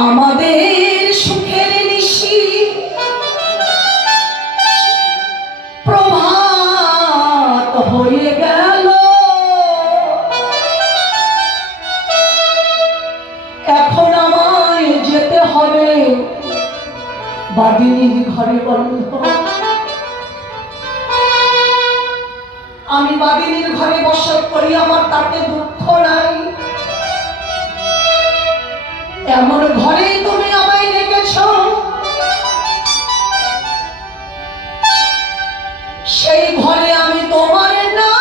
আমাদের সুখের নিশি প্রভাত হয়ে গেল, এখন আমায় যেতে হবে বাদিনীর ঘরে বন্ধ। আমি বাদিনীর ঘরে বসত করি, আমার তাতে দুঃখ নাই। এমন ঘরে তুমি আমায় রেখেছ, সেই ঘরে আমি তোমার না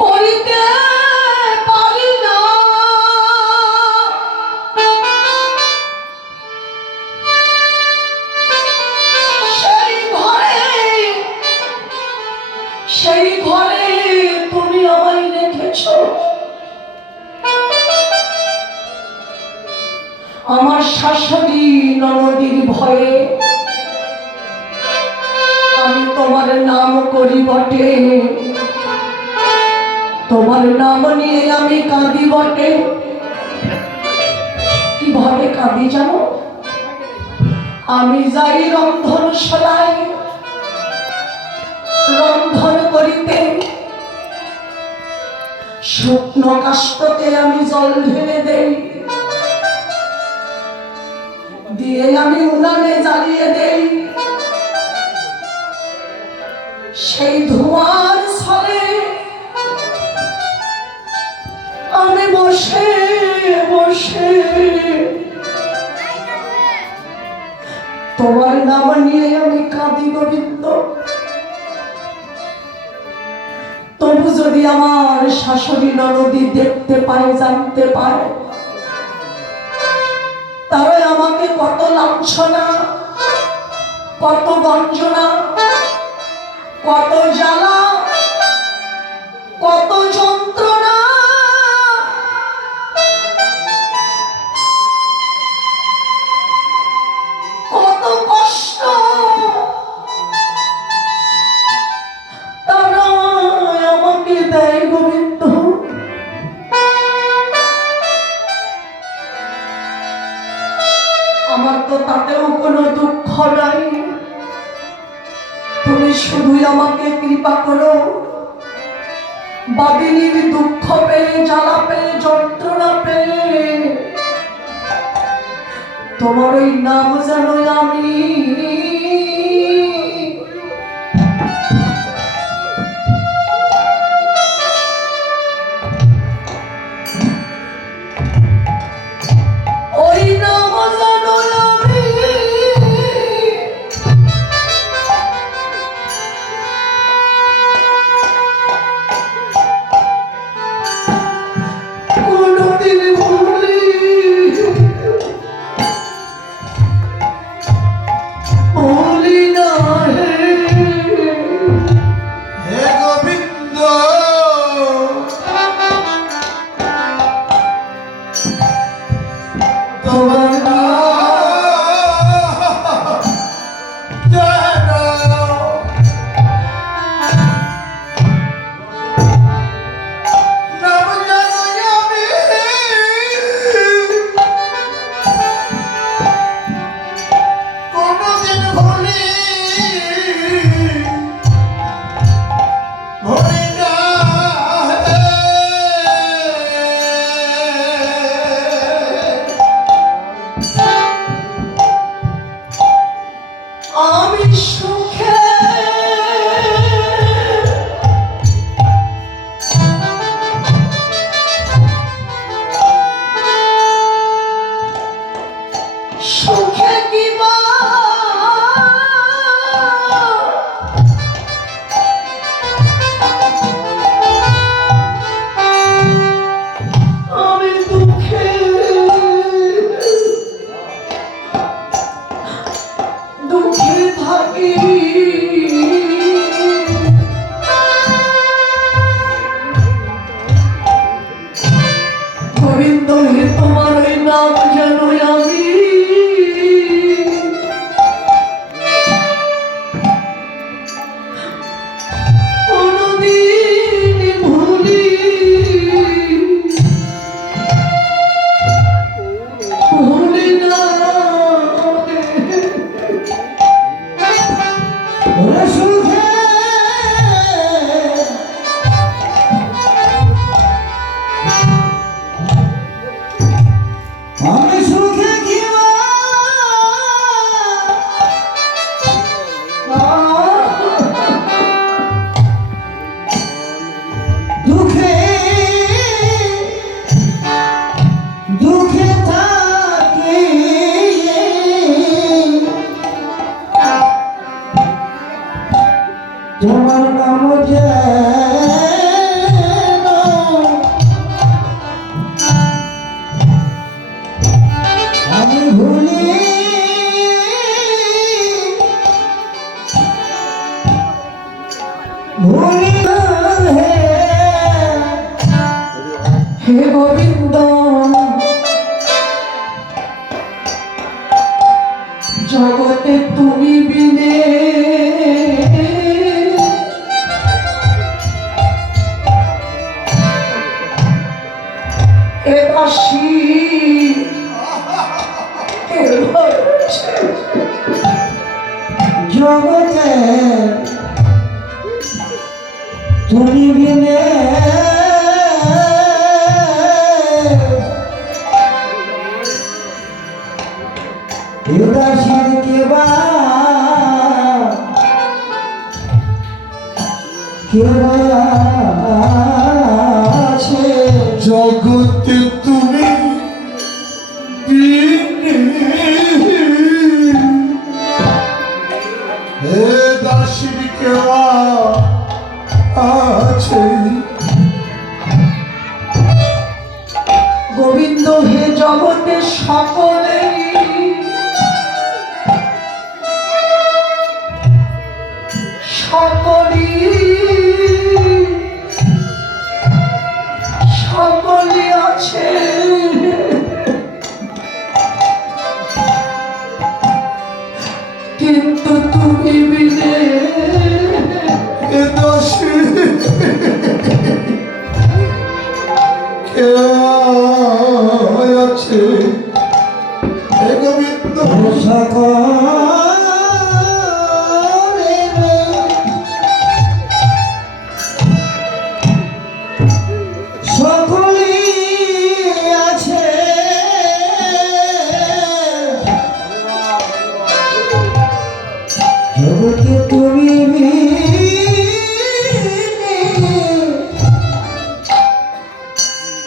করিতে পারি না। সেই ঘরে তুমি আমায় রেখেছ। আমার শাশুড়ি ননদীর ভয়ে আমি তোমার নাম করি বটে, তোমার নাম নিয়ে আমি কাঁদি বটে। কিভাবে কাঁদি জানো? আমি যাই রন্ধনশালায় রন্ধন করিতে, শুকনো কাষ্ঠতে আমি জল ঢেলে দেই, দিয়ে আমি উনানে জ্বালিয়ে দেই। সেই ধোঁয়ার ছলে আমি বসে বসে তোমার নাম নিয়ে আমি কাঁদি গোবিন্দ। তবু যদি আমার শাশুড়ি ননদী দেখতে পায়, জানতে পায়, তারা আমাকে কত লাঞ্ছনা, কত গঞ্জনা, কত জ্বালা, কত যন্ত্রণা, কত কষ্ট তারা আমাকে দেয় গোবিন্দ। আমার তো তাতেও কোনো দুঃখ নাই, তুমি শুধুই আমাকে কৃপা করো। বাদিনীর দুঃখ পেয়ে, জ্বালা পেয়ে, যন্ত্রণা পেয়ে তোমার ওই নাম যেন আমি তোমার নাম যেন আমি ভুলি ভুলি না হে গোবিন্দ জগতে তুমি বিনে এ দাসী জগতে তুমি বিনে উদাসীন কেবা আছে জগতে তুমি হে দাসীর কেওয়া আছে গোবিন্দ হে জগতে সকলে সকলে আছে কিন্তু তুমি বিনে এ দাসীর কেওয়া আছে হে গোবিন্দ সকলে আছে জগতে তুমি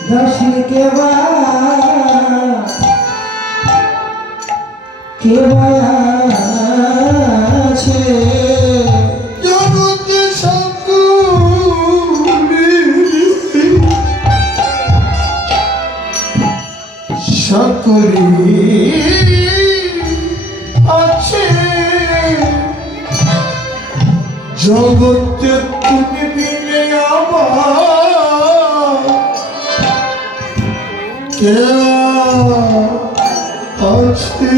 দাসী কেবা আছে জগতে সকলে আছে জগতে তুমি বিনে আমার কে আছে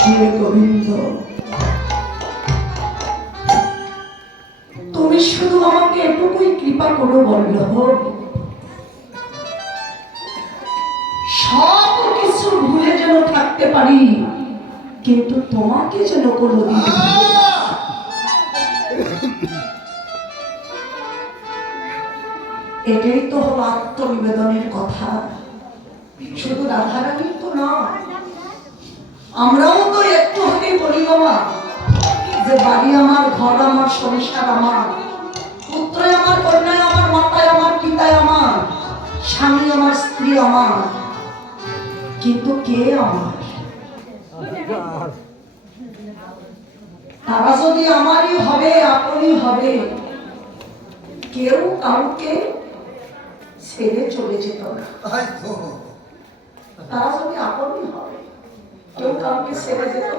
হে গোবিন্দ তুমি শুধু আমাকে এটুকুই কৃপা করো বল্লভ সব কিছু ভুলে যেন থাকতে পারি কিন্তু তোমাকে যেন কোনোদিন এটাই তো হলো আত্মনিবেদনের কথা শুধু রাধারানীর তো না আমরাও তো একটু হলেই বলি বাবা যে বাড়ি আমার ঘর আমার সংসার আমার পুত্র আমার কন্যায় আমার মাতায় আমার পিতায় আমার স্বামী আমার স্ত্রী আমার কিন্তু কে আমার তারা যদি আমারই হবে আপনই হবে কেউ কাউকে ছেড়ে চলে যেত না তারা যদি আপনই হবে কেউ কাউকে ছেড়ে যেত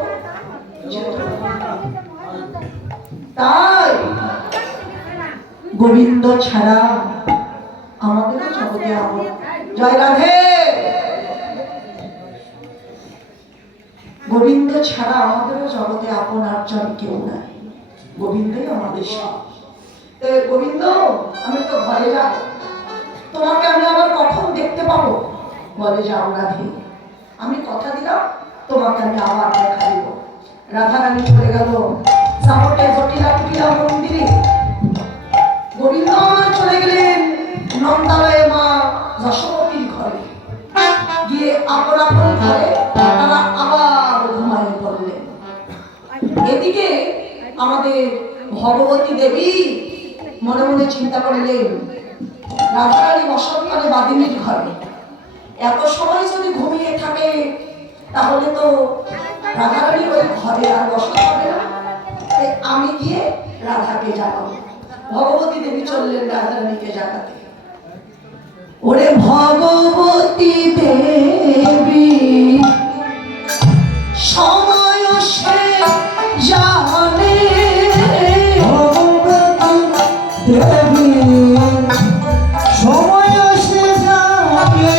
তাই গোবিন্দ ছাড়া আমাদের জগতে আপন জয় রাধে গোবিন্দ ছাড়া আমাদেরও জগতে আপন আর জন কেউ নাই গোবিন্দই আমাদের সব গোবিন্দ আমি তো ঘরে যাব তোমাকে আমি আবার কখন দেখতে পাবো বলে যাও রাধে আমি কথা দিলাম তোমাকে আমি আবার দেখা দিব রাধারানী চলে গেল সামটে জটিলা কুটিলা মন্দিরে গোবিন্দ আমার চলে গেলেন নন্দালয়ে মা যশোমতীর ঘরে গিয়ে আপন আপন ঘরে তারা আবার ঘুমায় পড়লেন এদিকে আমাদের ভগবতী দেবী মনে মনে চিন্তা করলেন রাধারানী বসন্তকালে বাদিনীর ঘরে এত সময় যদি ঘুমিয়ে থাকে তাহলে তো রাধারানী ওই ঘরে আর বসত হবে আমি গিয়ে রাধাকে জাগাবো। ভগবতী দেবী চললেন রাধারানীকে জাগাতে। ওরে ভগবতী দেবী সময় সে জানে, ভগবতী দেবী সময় সে জানে,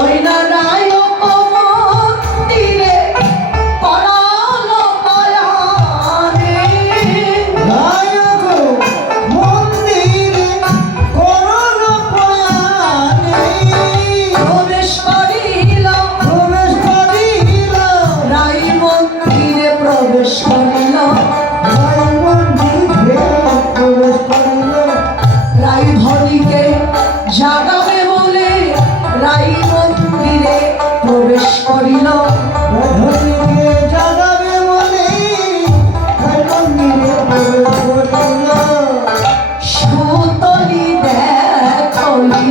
ওই নারায়ক মন্দিরে করালো কয়ানে, নায়ক মন্দিরে করল প্রয়াণে, প্রবেশ করিল রাই মন্দিরে প্রবেশ করিল, রায় মন্দিরে প্রবেশ করিল, রাই ধনীকে জাগাবে বলে রাই মন্দিরে প্রবেশ করিল, রাধাকে জাগাবে বলে রায় মন্দিরে প্রবেশ করিল, সুতলি দেখলি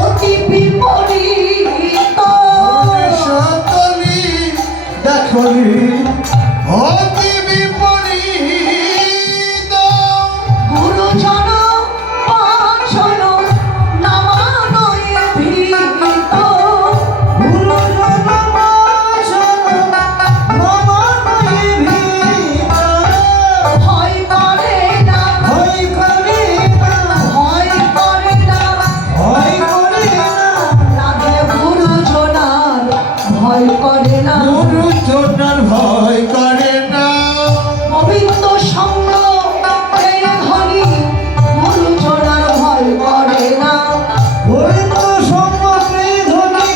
অতি বিপরীত, সকলি দেখলি অতি বিপরীত, গুরুজন পাঁচজন নামানয়ে ভীত, গুরুজন বাসন নমনয়ে ভীত, ভয় করে না ভয় করে না, ভয় করে না ভয় করে না, রাধে গুরুজনার ভয় করে না, গুরুজনার ভয় করে না, গোবিন্দ সঙ্গ এই ধনী গুরুজনার ভয় করে না, গোবিন্দ সঙ্গে ধনী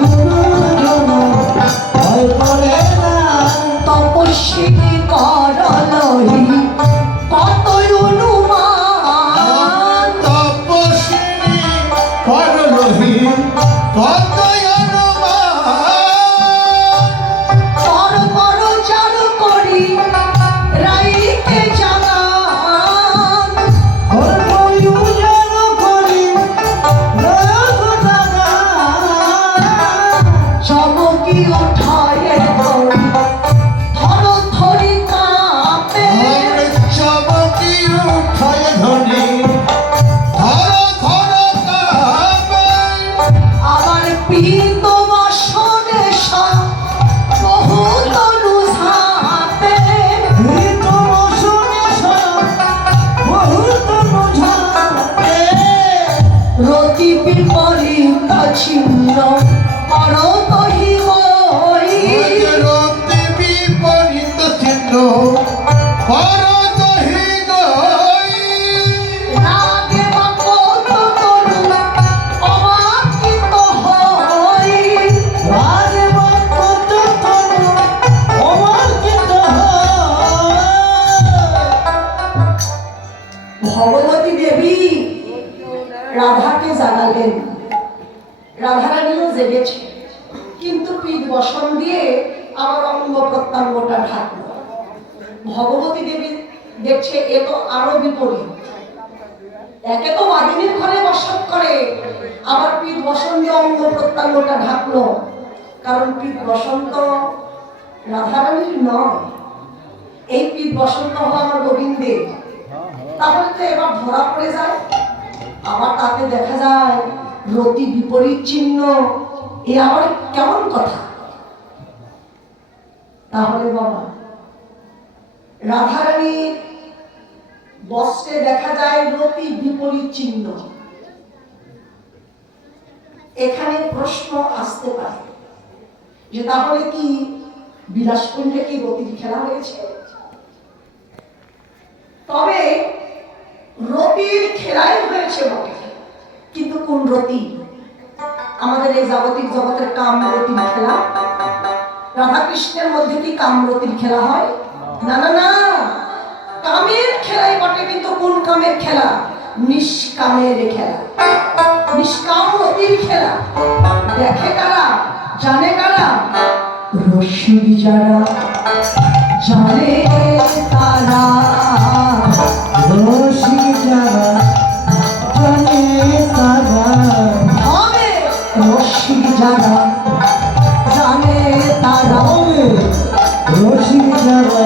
গুরুজন ভয় করে না, তপস্বিনী করলহি কতই অনুমান, তপস্বিনী করলহি কতই অনুমান, পর চারু করি রাইকে জাগান, হরপরি উজান করি রথ জাগা, চমকি উঠায় ধরি ধর ধরি কাঁপে, আর চমকি উঠায় ধনি ধর ধর কাঁপে, আবার পীত বাসনে বহু তনু ঝাঁপে, ভীত বসনে বহুত বুঝাতে, রতি বিপরীত ছিন্ন করতহি বই, রতি বিপরীত চিহ্ন করতহি গই, রাগে বা কত তনু অবাকিত হই, রাজে কত তনু অবাঞ্ছিত হয়। ভগবতী দেবী রাধাকে জাগালেন। রাধারানীও জেগেছে, কিন্তু পিঠ বসন দিয়ে আবার অঙ্গ প্রত্যঙ্গটা ঢাকলো। ভগবতী দেবী দেখছে এ তো আরো বিপরীত, একে তো বাঘিনীর ঘরে বসত করে, আবার পিঠ বসন দিয়ে অঙ্গ প্রত্যঙ্গটা ঢাকলো। কারণ পিঠ বসন তো রাধারানীর নয়, এই পিঠ বসন তো হলো আমার গোবিন্দের। তাহলে তো এবার ধরা পড়ে যায়। আবার তাতে দেখা যায় রতি বিপরীত চিহ্ন, এ আবার কেমন কথা? তাহলে বাবা রাধারানীর বস্ত্রে দেখা যায় রতি বিপরীত চিহ্ন। এখানে প্রশ্ন আসতে পারে যে তাহলে কি বিলাসকুঞ্জে কি রতির খেলা হয়েছে? তবে রতির খেলাই হয়েছে বটে, কিন্তু কোন রতি? আমাদের এই জাগতিক জগতের কাম রতির খেলা। রাধা কৃষ্ণের মধ্যে কি কাম রতির খেলা হয়? না না না, কামের খেলাই বটে, কিন্তু কোন কামের খেলা? নিষ্কামের খেলা, নিষ্কাম রতির খেলা। দেখে কারা, জানে কারা? রসিক যারা, জানে তারা। রসিক যারা জানে তারা, হবে রসিক যারা, জানে তারা। রসিক যারা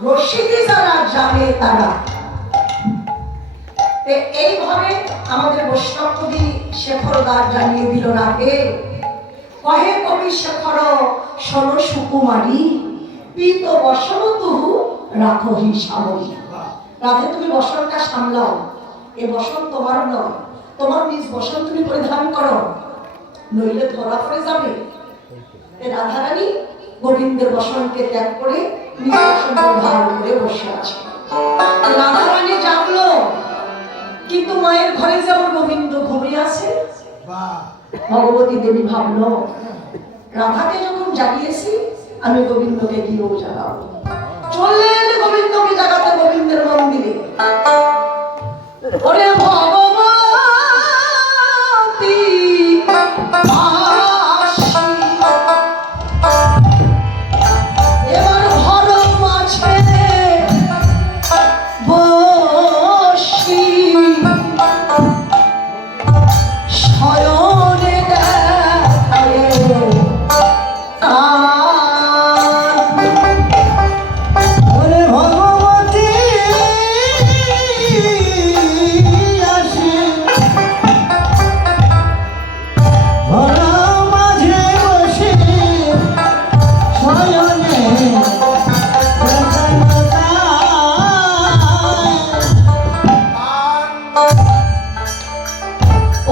রশিদি যারা জানে তারা। এইভাবে আমাদের বৈষ্ণব কবি শেখর দাস জানিয়ে দিল রাগে, কহে কবি শেখর শোন সুকুমারী, পিত বসন তুহু রাখো হি সামরি। রাধে তুমি বসনটা সামলাও, এ বসন তোমার নয়, তোমার নিজ বসন তুমি পরিধান করো, নইলে ধরা পড়ে যাবে। রাধারানী গোবিন্দের বসনকে ত্যাগ করে নিজ বসন পরিধান করে বসে আছে। রাধারানী জানলো, কিন্তু মায়ের ঘরে যেমন গোবিন্দ ঘুমিয়ে আছে। ভগবতী দেবী ভাবলো, রাধাকে যখন জাগিয়েছি আমি গোবিন্দকে গিয়েও জাগাবো। চললেন গোবিন্দকে জাগাতে গোবিন্দের মন্দিরে। ওরে ভগবতী আসি, এবার ঘর মাঝে বসি, শয়নে দেখায়ে ওরে ভগবতী আসি, ঘর মাঝে বসে শয়নে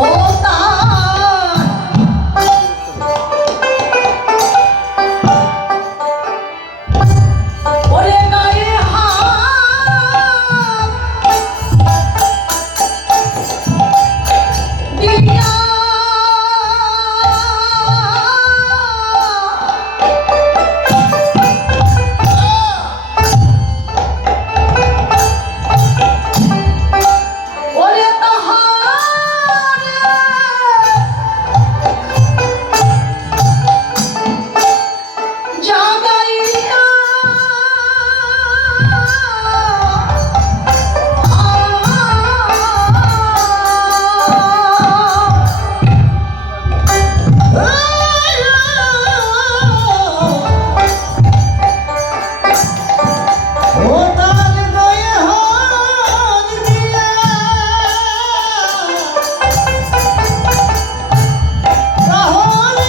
ও তার ওরে গায়ে হাত দিয়া ওরে তাহারে জাগাইয়া ও তার গায়ে হাত দিয়া তাহলে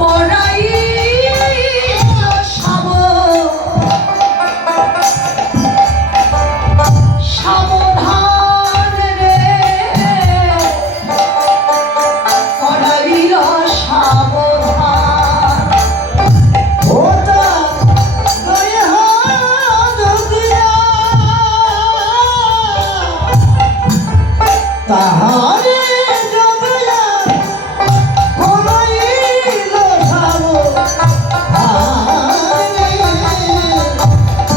করাই সাবধান রে, করাই সাবধান। ও তার গায়ে হাত দিয়া তাহারে জগয়া করাইল সাবধানে,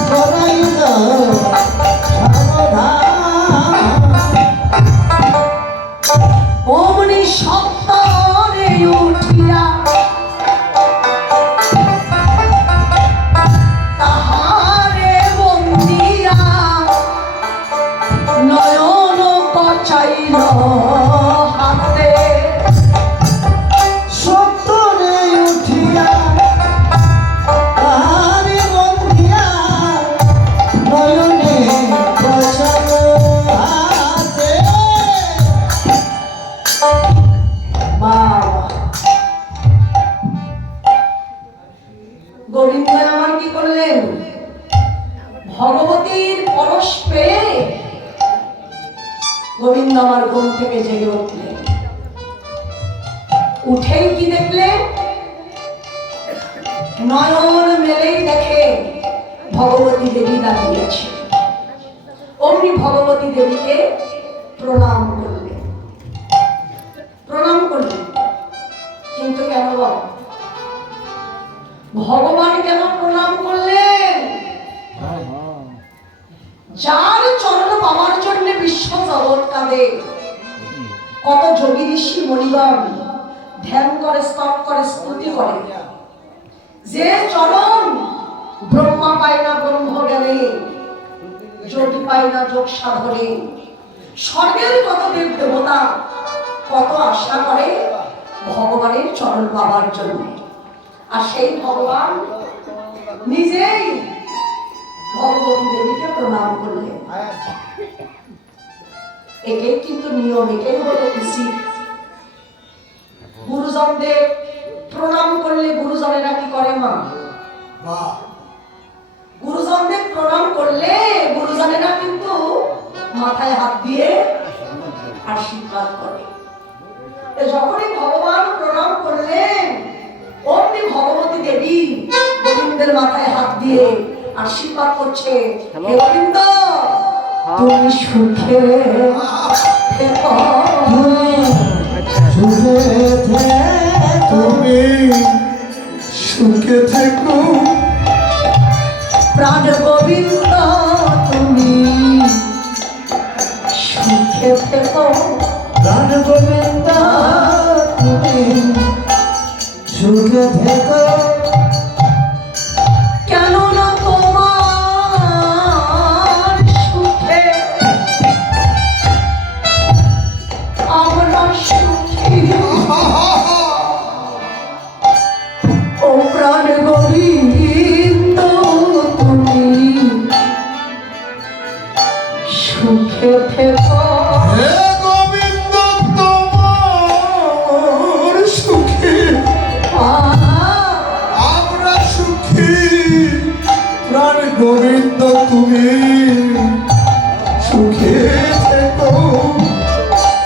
করাইল সাবধান। অমনি সপ্তরে উঠিয়া তাহারে বন্দিয়া নয়ন কচাইল হাতে। সত্তরে উঠিয়া তাহারে বন্ধিয়া নয়নে বসালো হাতে। বাবা, গোবিন্দ আমার কি করলেন? ভগবতীর পরশ পেয়ে গোবিন্দ আমার ঘুম থেকে জেগে উঠলেন। উঠেই কি দেখলেন? নয়ন মেলেই দেখে ভগবতী দেবী দাঁড়িয়ে আছে। অমনি ভগবতী দেবীকে প্রণাম করলেন, প্রণাম করলেন। কিন্তু কেন বাবা? ভগবান কেন প্রণাম করলেন? যার চরণ পাওয়ার জন্য বিশ্ব জগৎ কাঁদে। কত যোগী ঋষি মণিগণ ধ্যান করে, স্তব করে, স্তুতি করে। যে চরণ ব্রহ্মা পায় না ব্রহ্ম জ্ঞানে, যোগী পায় না যোগ সাধনে, স্বর্গের কত দেব দেবতা কত আশা করে ভগবানের চরণ পাবার জন্য, আর সেই ভগবান নিজেই ভগবতী দেবীকে প্রণাম করলেন। এটাই কিন্তু নিয়ম, এটাই হলো উচিত। গুরুজনদের প্রণাম করলে গুরুজনেরা কি করে মা? গুরুজনদের প্রণাম করলে গুরুজনেরা কিন্তু মাথায় হাত দিয়ে আশীর্বাদ করে। যখনই ভগবান প্রণাম করলেন, অমনি ভগবতী দেবী গোবিন্দের মাথায় হাত দিয়ে আশীর্বাদ করছে, হে গোবিন্দ তুমি সুখে থেকো, তুমি সুখে থেকো, প্রাণ গোবিন্দ তুমি সুখে থেকো, প্রাণ গোবিন্দ তুমি সুখে থেকো, কেননা তোমার সুখে আমরা সুখী। ও প্রাণ গোবিন্দ তুমি সুখে থেকো, হে গোবিন্দ তোমার সুখে আমরা সুখী, প্রাণ গোবিন্দ তুমি সুখে থেকো,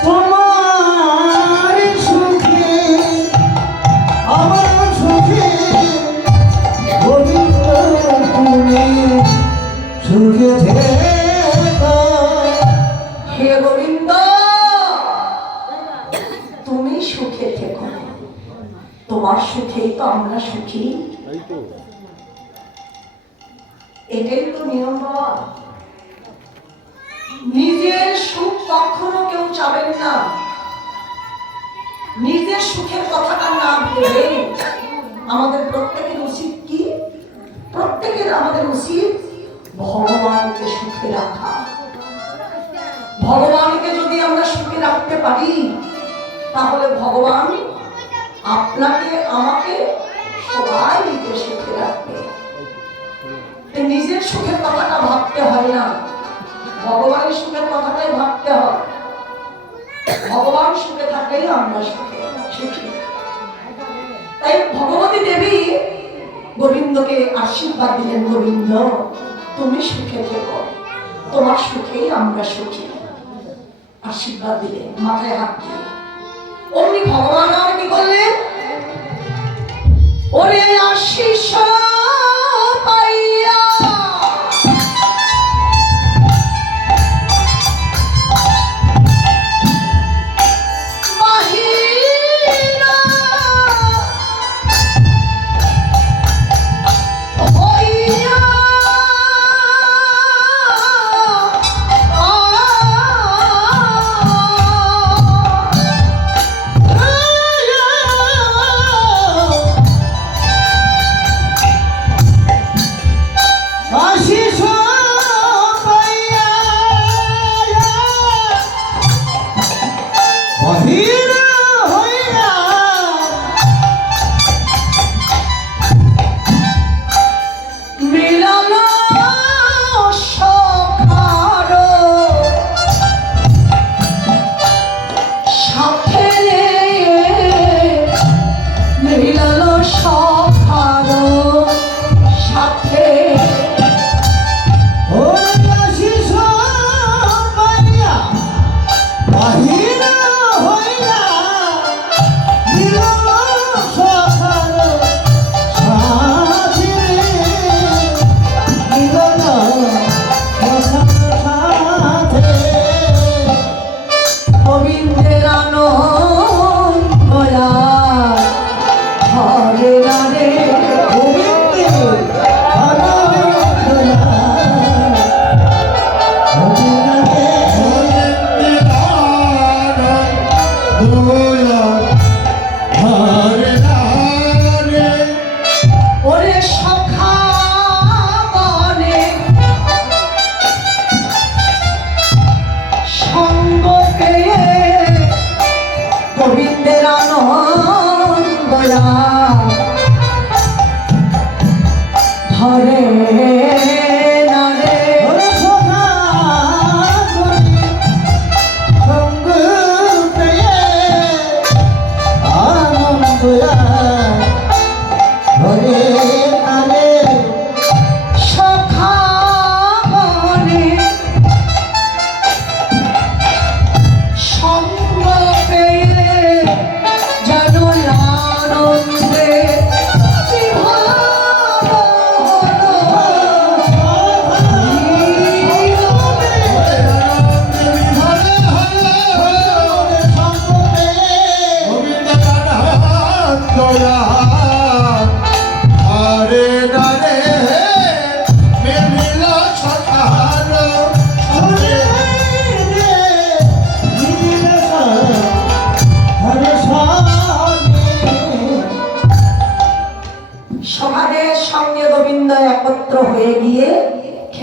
তোমার সুখে আমার সুখে, গোবিন্দ তুমি সুখে থেকো, হে গোবিন্দ তুমি সুখে থেকো, তোমার সুখেই তো আমরা সুখী। এটাই তো নিয়ম বাবা। নিজের সুখ কখনো কেউ চাবেন না, নিজের সুখের কথাটা না ভেবে আমাদের প্রত্যেকের উচিত কি? প্রত্যেকের আমাদের উচিত ভগবানকে সুখে রাখা। ভগবানকে যদি আমরা সুখে রাখতে পারি, তাহলে ভগবান আপনাকে আমাকে সবাইকে সুখে রাখবে। নিজের সুখের কথাটা ভাবতে হয় না, ভগবানের সুখের কথাটাই ভাবতে হয়। ভগবান সুখে থাকলেই আমরা সুখী। তাই ভগবতী দেবী গোবিন্দকে আশীর্বাদ দিলেন, গোবিন্দ তুমি সুখে থেকো, তোমার সুখেই আমরা সুখী। আশীর্বাদ দিলেন মাথায় হাত দিয়ে। অমনি ভগবান আর কি করলেন? ওরে আশিস পাইয়া বাহিরা হইয়া আশিস পাইয়া বাহির হইয়া মিলন সখার সাথে রে, মিলন সখার সাথে আশিস পাইয়া বাহির হইয়া মিলন সখার সাথে, মিলন সখার সাথে, গোবিন্দের আনন্দ হরে রে, গোবিন্দের আনন্দয়া ওরে সখা বনে সঙ্গ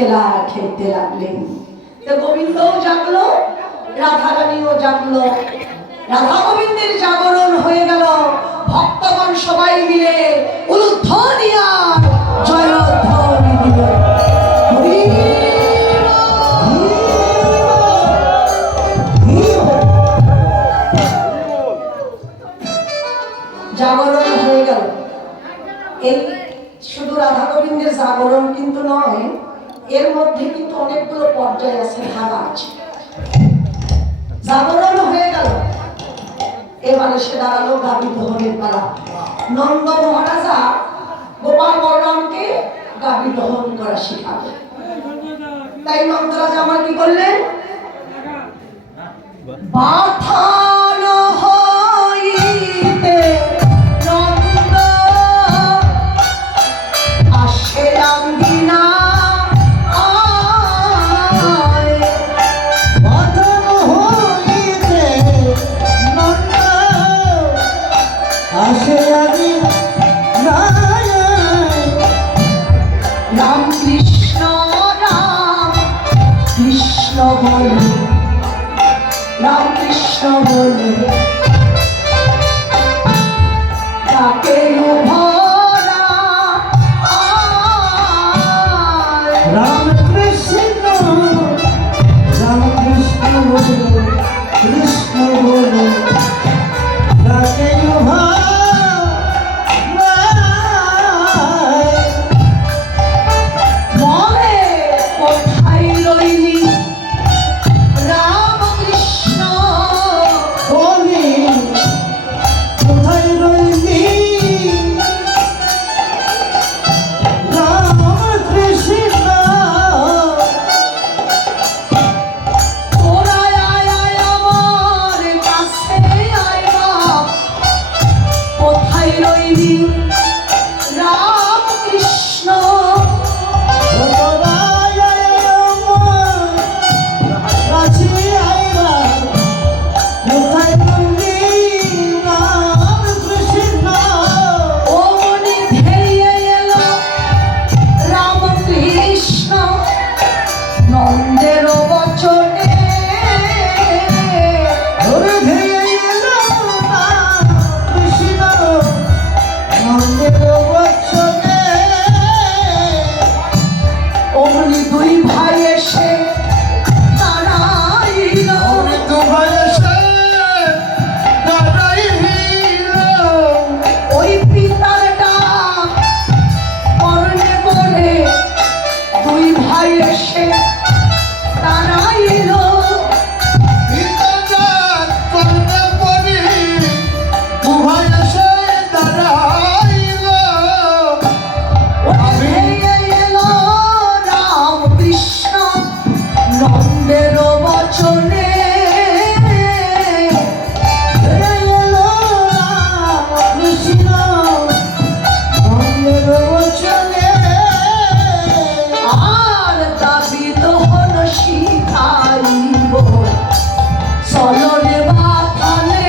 খেলা খেলতে লাগলেন। তো গোবিন্দও জাগলো, রাধারানীও জাগলো। রাধা গোবিন্দের জাগরণ হয়ে গেল। ভক্তগণ সবাই মিলে উলুধ্বনি আর জয়ধ্বনি দিল। হরি জাগরণ হয়ে গেল। এই শুধু রাধা গোবিন্দের জাগরণ কিন্তু নয়, এর মধ্যে কিন্তু অনেকগুলো পর্যায় আছে, ভাগ আছে। জাগরণ হয়ে গেল, এবারে সে দাঁড়ালো গাভী দহনের পালা। নন্দ মহারাজা গোপাল বলরামকে গাভী দহন করা শিখাবে। তাই নন্দরাজা আমার কি করলেন, বাথানো হইতে নন্দ আসে রাঙ্গিনা আয়। বাঁধানো হইতে নন্দ আসে আজি নাই। রাম কৃষ্ণ বলে, রাম কৃষ্ণ বলে তাকে ভরা আয়। রাম কৃষ্ণ বলে কৃষ্ণ বলে তাকে বলে কোথায় রইলি রাম কৃষ্ণ, বলি কোথায় রইলি রাম কৃষ্ণ। তোরা আয় আয় আমার কাছে আয় বাপ, কোথায় রইলি রাম কৃষ্ণ। ও মনে ধেয়ে এলো রাম কৃষ্ণ নন্দের বচনে। অমনি দুই ভাই এসে দাঁড়াইল। ওই পিতার ডাক কর্ণে পড়ে দুই ভাই এসে দাঁড়াইল। ধেয়ে এলো রাম কৃষ্ণ নন্দের বচনে। আর দাবি দহন শিখাইব চলনে বাথানে।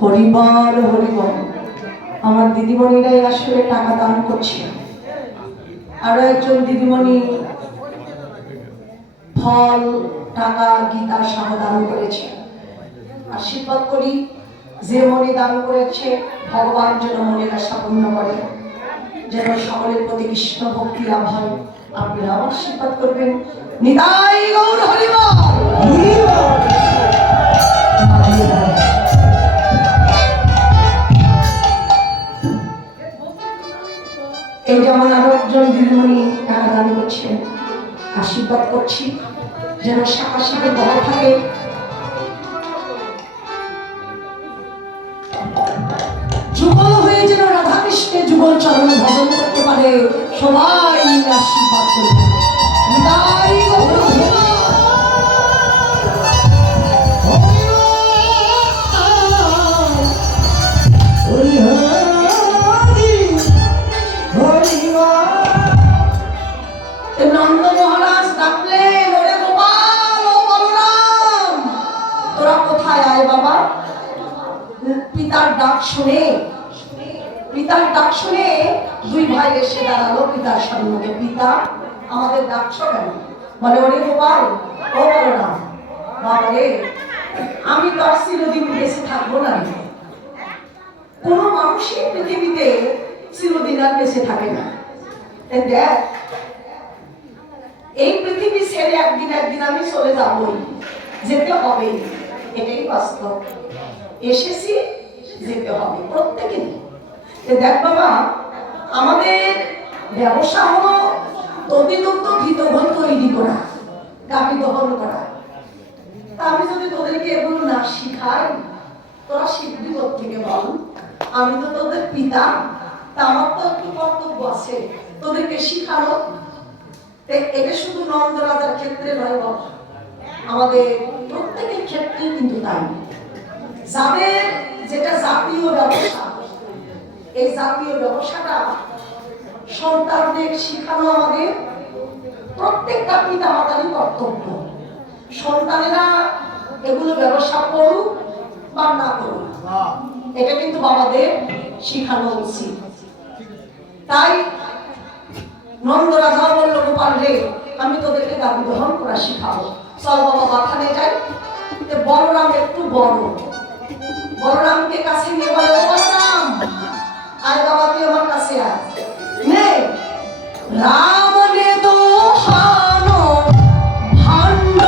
হরিবল হরিবল। আমার দিদিমণিরাই আসলে টাকা দান করছে। আরো একজন দিদিমণি ফল, টাকা, গীতা সহ দান করেছে। আশীর্বাদ করি যে মনে দান করেছে ভগবান যেন মনের আশা পূর্ণ করে, যেন সকলের প্রতি কৃষ্ণ ভক্তি লাভ হয়। আপনারাও আশীর্বাদ করবেন। নিতাই গৌর হরিবল। এই যেমন আরো একজন দিদিমণি টাকা দান করছেন, আশীর্বাদ করছি যেন শাখা শাখা বড় থাকে। যুগল হয়ে যেন রাধাকৃষ্ণের যুগল চরণ ভজন করতে পারে। সবাই মিলে আশীর্বাদ করবে। নিতাই গৌর হরিবল। নন্দ মহারাজ ডাকলেন, ওরে গোপাল ও বলরাম, তোরা ডাক শুনে দুই ভাই এসে দাঁড়ালো পিতার সম্মুখে। পিতা, আমাদের ডাকছো কেন? বলে, ওরে গোপাল, ও বলো না বাবারে, আমি তো আর চিরদিন বেঁচে থাকবো না। কোনো মানুষই পৃথিবীতে চিরদিন আর বেঁচে থাকে না। দেখ, এই পৃথিবী ছেড়ে একদিন আমি চলে যাবই, যেতে হবে, এটাই বাস্তব। এসেছি, যেতে হবে প্রত্যেকেরই। দেখ বাবা, আমাদের ব্যবসা হলো তদিদত্ত ঘিতঘন তৈরি করা, গাভী দহন করা। তা আমি যদি তোদেরকে এগুলো না শিখাই, তোরা শিখবি থেকে বল? আমি তো তোদের পিতা, তা আমার তো একটু কর্তব্য আছে তোদেরকে শিখানো। এটা শুধু নন্দ রাজার ক্ষেত্রে নয় বাবা, আমাদের প্রত্যেকের ক্ষেত্রেই কিন্তু তাই। যাদের যেটা জাতীয় ব্যবসা, এই জাতীয় ব্যবসাটা সন্তানদের শিখানো আমাদের প্রত্যেকটা পিতা মাতারই কর্তব্য। সন্তানেরা এগুলো ব্যবসা করুক বা না করুক, এটা কিন্তু বাবাদের শিখানো উচিত। তাই নন্দ রাজা বলল, গোপাল রে, আমি তোদেরকে গাভী দহন করা শিখাবো। চল বাবা, বাথানে যাই। বলরাম একটু বড়, বলরামকে কাছে নিয়ে বলে, ও বলরাম, আয় বাবা, তুই আমার কাছে আয়। নে রাম নে দোহানো ভাণ্ড,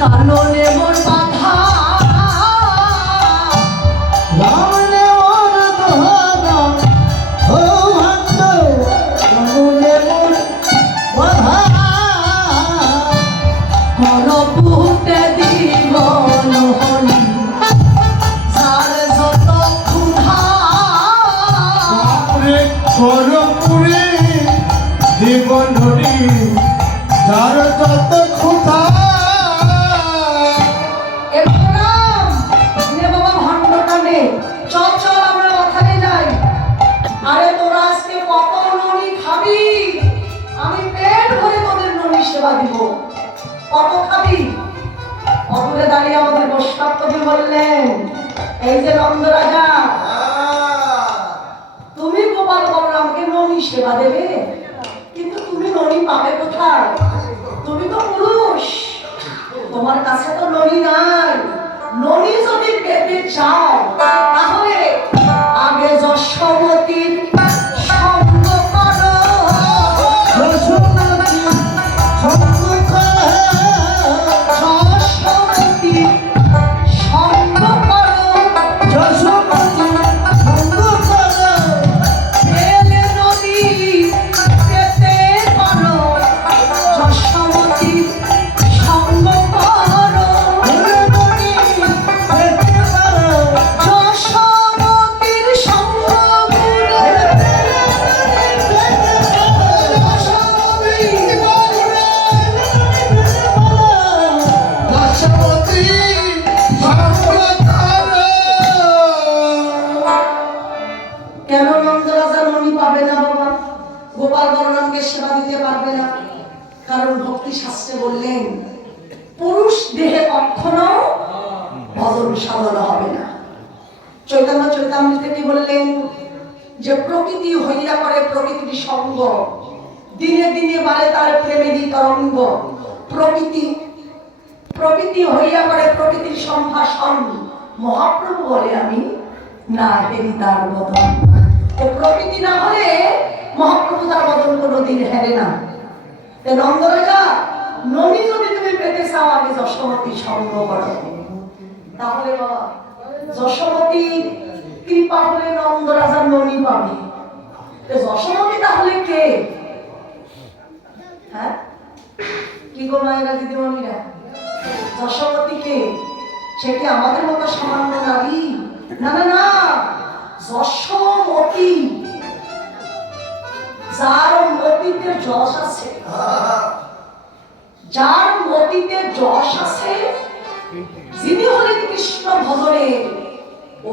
কাননে মোর বাধা। রামনে ওর দোহানা ও ভাণ্ড, কাননে মোর বাধা। করপুটে জীবন হলি যার যত ক্ষুধা। বাপরে করপুরে জীবন ধরি যার যত ক্ষুধা। এবার নে বাবা ভাণ্ডটা নে, চল চল আমরা মাথায় যাই। আরে তোরা আজকে কত ননি খাবি? আমি পেট ভরে তোদের ননি সেবা দিব। কত খাবি? অদূরে দাঁড়িয়ে আমাদের বৈষ্ণব কবি বললেন, এই যে নন্দ রাজা, তুমি গোপাল বলরামকে ননি সেবা দেবে, কিন্তু তুমি ননি পাবে কোথায়? তুমি তো পুরুষ, তোমার কাছে তো ননি নাই। ননি যদি পেতে চাও, তাহলে আগে যশোমতীর সঙ্গ করো। যশোমতী সঙ্গ করে, যশোমতীর সঙ্গ করো, যশোমতী সঙ্গ করে। পেলে নদী পেতে পারো, যশোমতীর সঙ্গ করো। যশোমতীর সঙ্গ দশমতী সঙ্গকার। কেন নন্দ রাজা ননি পাবে না বাবা? গোপাল বলরামকে সেবা দিতে পারবে না? কারণ ভক্তি শাস্ত্রে বললেন, পুরুষ দেহে কখনো ভজন সাধনা হবে না। চৈতন্য চৈতামৃতে কি বললেন? যে প্রকৃতি হইয়া করে প্রকৃতির সঙ্গ, দিনে দিনে বাড়ে তার প্রেমেরই তরঙ্গ। প্রকৃতি হইয়া করে প্রকৃতির সম্ভাষণ। মহাপ্রভু বলে, আমি না হেরি তার বদন। প্রকৃতি না হলে মহাপ্রভু তার বদন কোনোদিন হেরে না। নন্দ রাজা, ননি যদি তুমি পেতে চাও, আগে যশোমতীর সঙ্গ করো। তাহলে বাবা, যশোমতীর কৃপা হলে নন্দ রাজা ননি পাবে। যশোমতী তাহলে কে? হ্যাঁ, কি গো মায়েরা, দিদিমণিরা, যশোমতী কে? সে কি আমাদের মতো সামান্য নারী? না না না, যশোমতী যার মতিতে যশ আছে, যার মতিতে যশ আছে, যিনি হলেন কৃষ্ণ ভজনের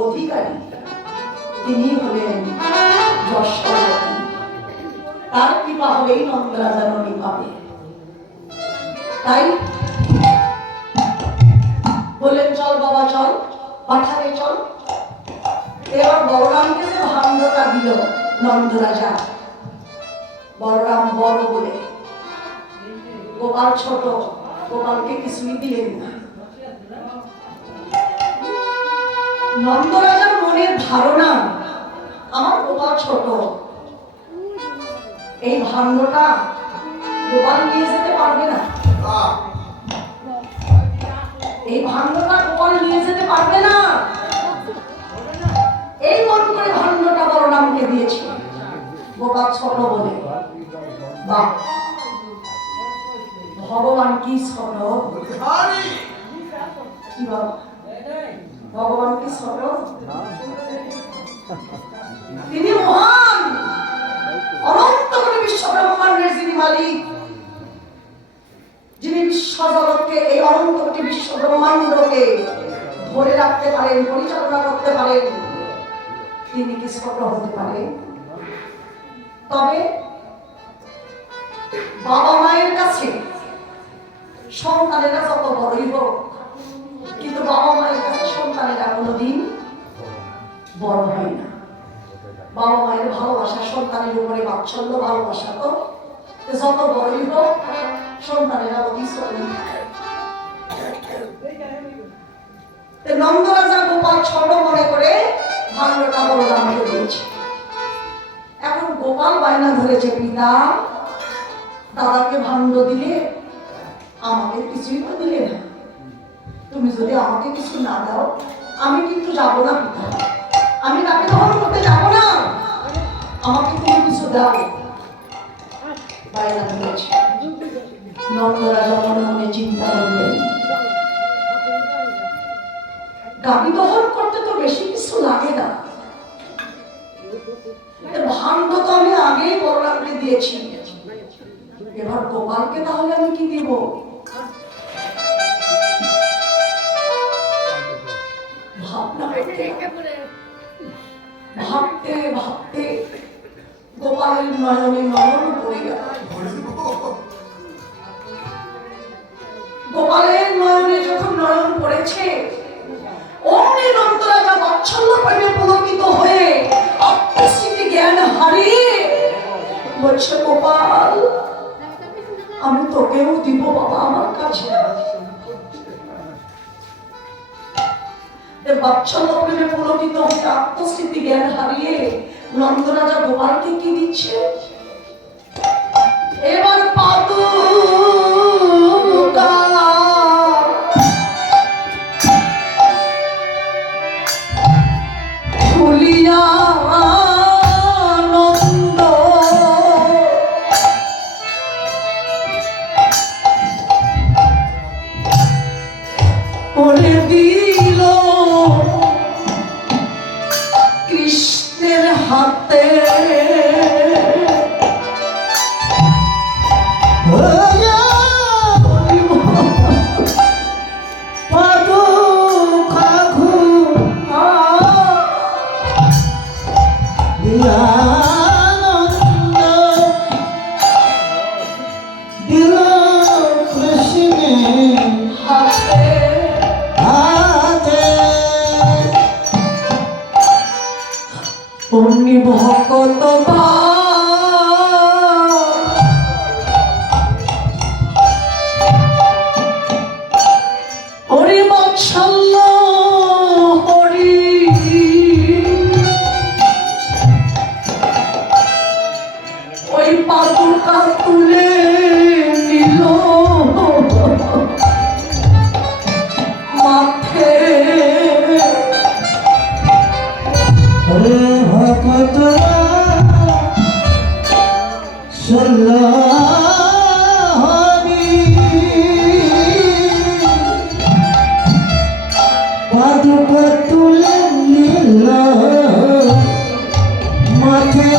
অধিকারী, তিনি হলেন যশোমতী। তার কৃপা হলেই নন্দ রাজা ননি পাবে। তাই বললেন, চল বাবা চল, পাঠানে চল। এবার বলরামকে যে ভাণ্ডটা দিল নন্দরাজা, বলরাম বড় বলে গোপাল ছোট, গোপালকে কিছুই দিলেন না। নন্দরাজার মনের ধারণা আমার গোপাল ছোট, এই ভাণ্ডটা গোপাল নিয়ে যেতে পারবে না, এই ভাণ্ডটা গোপাল নিয়ে যেতে পারবে না, এই মন করে ভাণ্ডটা বলরামকে দিয়েছে। গোপাল ছোট বলে, বাহ, ভগবান কি ছোট, কি বাবা, ভগবান কি ছোট, তিনি মহান, অনন্ত করে বিশ্ব ব্রহ্মাণ্ডের যিনি মালিক, যিনি বিশ্ব জগৎকে, এই অনন্ত কোটি বিশ্ব ব্রহ্মাণ্ডকে ধরে রাখতে পারেন, পরিচালনা করতে পারেন, তিনি কি ছোট হতে পারে? তবে বাবা মায়ের কাছে সন্তানেরা যত বড়ই হোক, কিন্তু বাবা মায়ের কাছে সন্তানেরা কোনোদিন বড় হয় না। বাবা মায়ের ভালোবাসা, সন্তানের উপরে বাৎসল্য ভালোবাসা তো যত বড়ই হোক সন্তানেরা অতি ছোটই থাকে। নন্দরাজা গোপাল ছোট মনে করে ভাণ্ডটা বলরামকে দিয়েছে। এখন গোপাল বায়না ধরেছে, পিতা দাদাকে ভাণ্ড দিলে আমাকে কিছুই তো দিলে না, তুমি যদি আমাকে কিছু না দাও আমি কিন্তু যাবো না পিতা, আমি তাকে গ্রহণ করতে যাবো না, আমাকে তুমি কিছু দাও। বায়না ধরেছে। নন্দরাজা মনে মনে চিন্তা করলেন, গাভী দহন করতে তো বেশি কিছু লাগে না, ভাণ্ড তো আমি আগেই বলরামকে দিয়েছি, এবার গোপালকে তাহলে আমি কি দিব? ভাবতে ভাবতে গোপালের নয়নে নয়ন পড়ে গেল। গোপালের নয়নে যখন নয়ন পড়েছে, অমনি নন্দরাজা বাৎসল্য প্রেমে পুলকিত হয়ে আত্মস্মৃতি জ্ঞান হারিয়ে বলছে, গোপাল আমি তোকেও দিব বাবা আমার কাছে। বাৎসল্য প্রেমে পুলকিত হয়ে আত্মস্মৃতি জ্ঞান হারিয়ে নন্দরাজা গোপালকে কি দিচ্ছে? এবার পাদুকা খুলিয়া নন্দ করে দিল কৃষ্ণের হাতে। অমনি ভকত হরি বাৎসল্য হরি ওই পাদুকা তুলে নিল মাথে। ভকতরা সল্লাহরি পাদুকা তুলে নিল মাঠে।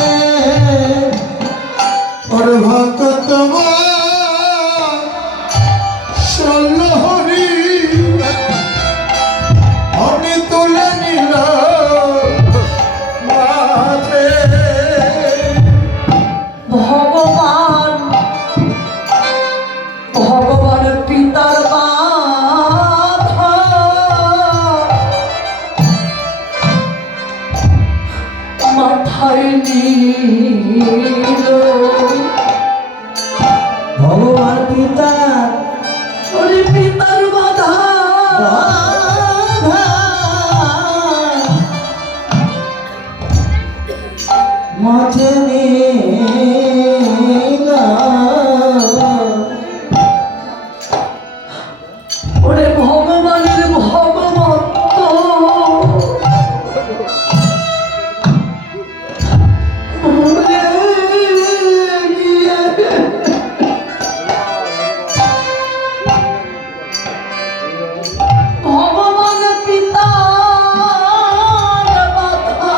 ওরে ভক্ত সল্লহরি আমি তুলে নিল মাঝে। ভগবান ভগবান পিতার কথা নীলা ওরে ভগবানের ভগবত ভুলে গিয়ে ভগবান পিতার মাথা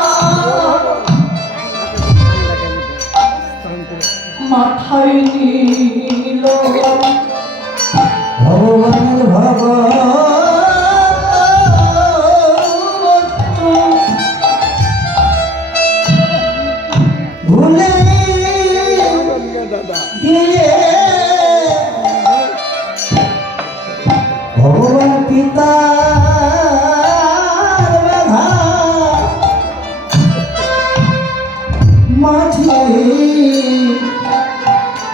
মাথায় নিল ভগবানের ভগবত ভুলে গিয়ে ভগবান পিতার বাধা মাঝে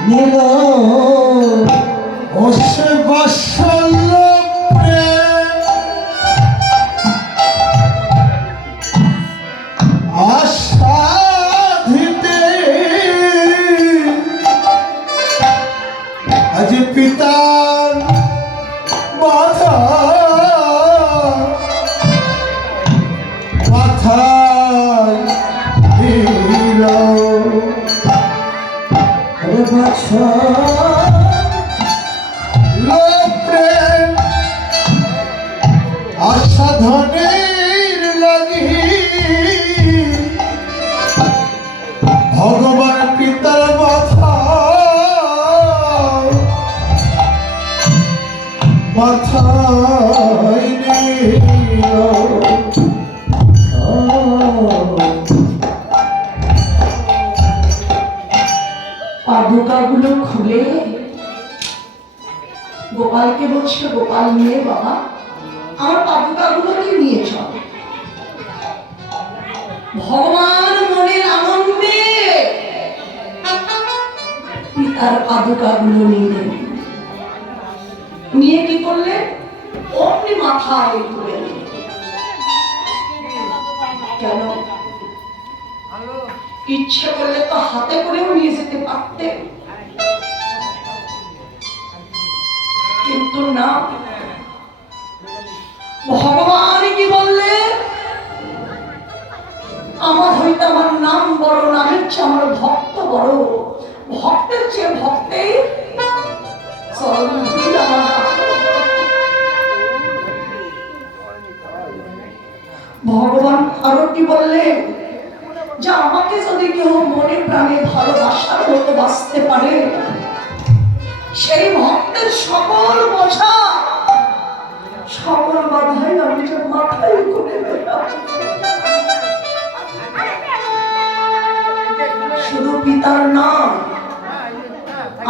নিল অসে বাসল্য আশা দিতে আজ পিতার মাথা মাথায় দিল আরে বৎসর লোপ্রে আশা ধনের লাগি ভগবান পিতার মাথা মাথায় নিল পাদুকাগুলো খুলে গোপালকে বলছে, গোপাল নিয়ে বাবা আমার পাদুকাগুলোকে নিয়ে চল। ভগবান মনের আনন্দে পিতার পাদুকাগুলো নিলেন, নিয়ে কি করলেন অমনি মাথায় তুলে নিলেন। কেন? ইচ্ছে করলে তো হাতে করেও নিয়ে যেতে পারতেন, কিন্তু না, ভগবান কি বললেন, আমার হইতে আমার নাম বড়, নামের চেয়ে আমার ভক্ত বড়, ভক্তের চেয়ে ভক্তের চরণ ধুলি আমার রাখো। ভগবান আরো কি বললেন, যে আমাকে যদি কেউ মনে প্রাণে ভালোবাসার মতো বাঁচতে পারে, সেই ভক্তের সকল বোঝা সকল বাধাই আমি যে মাথায় করে দিলাম। শুধু পিতার নাম,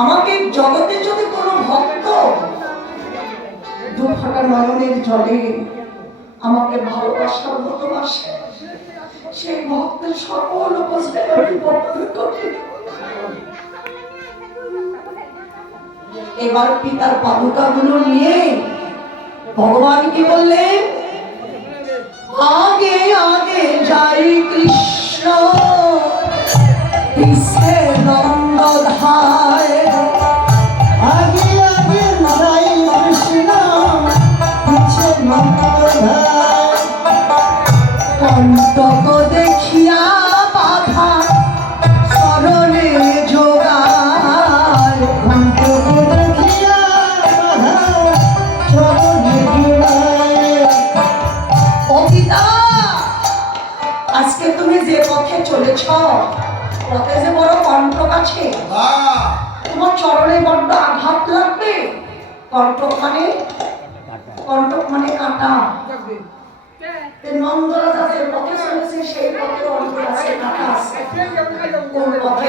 আমাকে জগতে যদি কোনো ভক্ত দুফাটা নয়নের জলে আমাকে ভালোবাসার মতো বাসে, সেই ভক্তের সকল অবস্থায় আমি বরণ করি। এবার পিতার পাদুকাগুলো নিয়ে ভগবান কি বললেন, আগে আগে যাই কৃষ্ণ পিছে নন্দধায়, আগে আগে যাই কৃষ্ণ পিছে নন্দধায়, কণ্টক দেখিয়া বাধা শরণে যোগায়, কণ্টক দেখিয়া বাধা চরণে জোড়ায়। ও পিতা, আজকে তুমি যে পথে চলেছ, পথে যে বড় কণ্টক আছে, তোমার চরণে বড্ড আঘাত লাগবে। কণ্টক মানে কাঁটা। নন্দরাজা যে পথে চলেছে সেই পথে কণ্টক আছে, কাঁটা আছে। কোন পথে?